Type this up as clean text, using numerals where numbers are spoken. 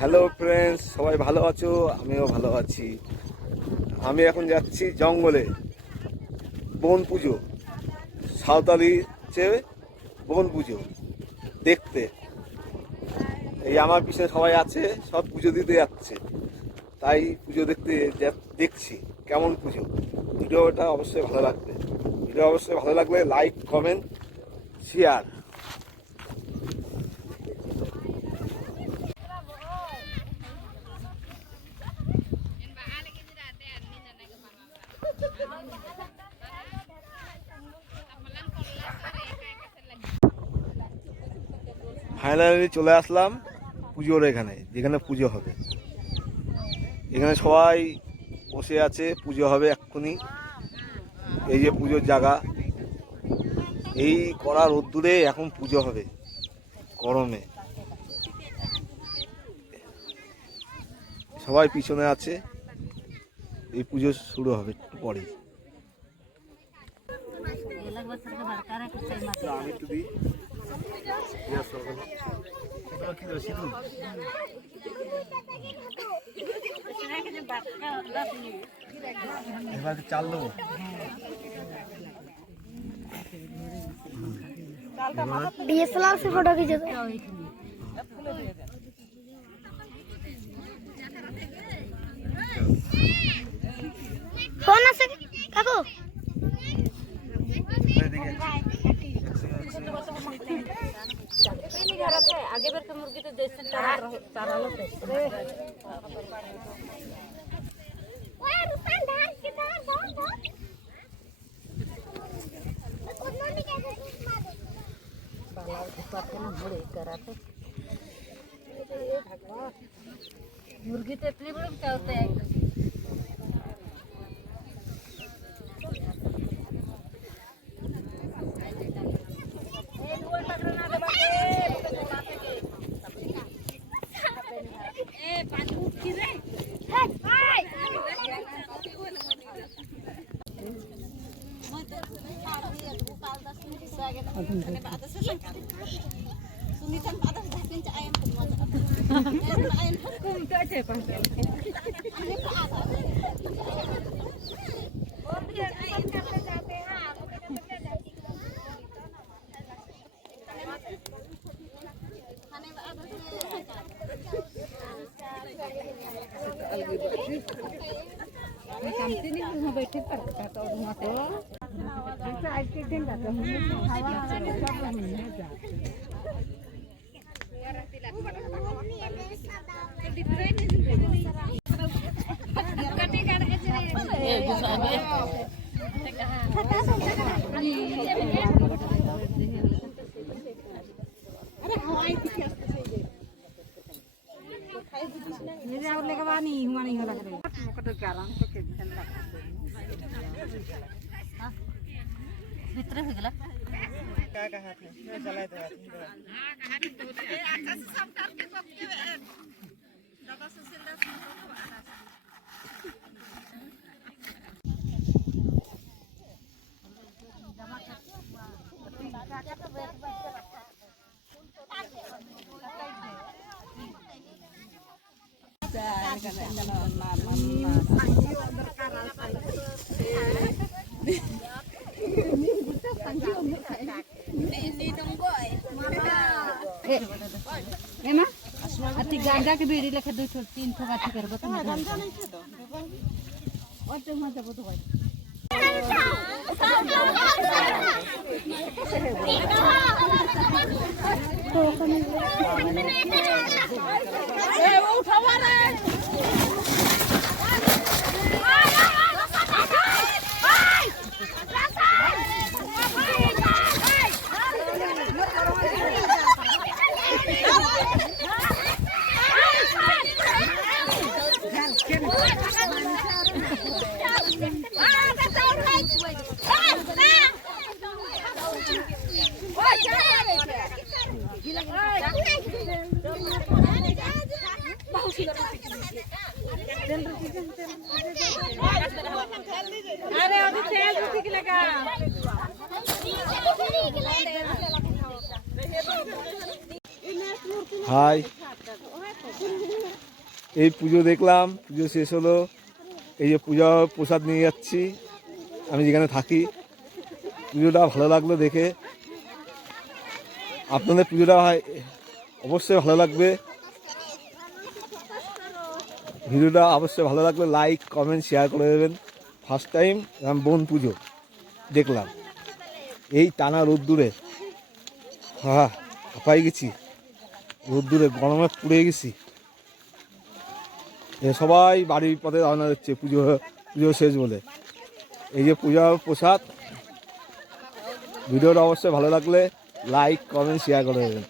Hello friends, সবাই ভালো আছো? আমিও ভালো আছি। আমি এখন যাচ্ছি জঙ্গলে বন পুজো, সাঁওতালি চেয়ে বন পুজো দেখতে। এই আমার পিছনে সবাই আছে, সব পুজো দিতে যাচ্ছে, তাই পুজো দেখতে দেখছি কেমন পুজো। ভিডিওটা অবশ্যই ভালো লাগবে। ভিডিও অবশ্যই ভালো লাগলে লাইক, কমেন্ট, শেয়ার। ফাইনালি চলে আসলাম পুজোর এখানে, যেখানে পুজো হবে। এখানে সবাই বসে আছে, পুজো হবে এক্ষুনি। এই যে পুজোর জায়গা, এই কড়া রোদ্দুরে এখন পুজো হবে গরমে। সবাই পিছনে আছে, এই পুজো শুরু হবে একটু পরে। আমি একটু দিই। এবার চাল দেবো। डीएसएलआर से फोटो खींचे फोन আছে কাকু आगे बेर के मुर्गी तो जैसे चारा लोते ओए रुपन धान के धान कोनोनी के मादे बाला ऊपर के ना बड़े कराते मुर्गी तो इतनी बड़ी चलते हैं। बैठे पर तो आज के दिन का तो भीतर हो गला का कहा था मैं चलाए तो अच्छा से सब करके दादा सुशील एमा अति गांजा के बेड़ी लेके 2 3 ठो गाठी करबो त गांजा नहीं थे तो और तो मत जबो तो भाई ए उठावा रे अरे अभी तेल ठीक लगा हाय এই পুজো দেখলাম, পুজো শেষ হলো, এই যে পূজা প্রসাদ নিয়ে যাচ্ছি আমি যেখানে থাকি। পুজোটা ভালো লাগলো দেখে, আপনাদের পুজোটা অবশ্যই ভালো লাগবে। ভিডিওটা অবশ্যই ভালো লাগবে, লাইক কমেন্ট শেয়ার করে দেবেন। ফার্স্ট টাইম আমি বোন পুজো দেখলাম এই টানা রোদ্দুরে, হাঁপাই গেছি রোদ্দুরে, গরমে পুড়ে গেছি। সবাই বাড়ির পথে রওনা দিচ্ছে পুজো শেষ বলে। এই যে পূজার প্রসাদ। ভিডিওটা অবশ্যই ভালো লাগলে লাইক কমেন্ট শেয়ার করে দেবেন।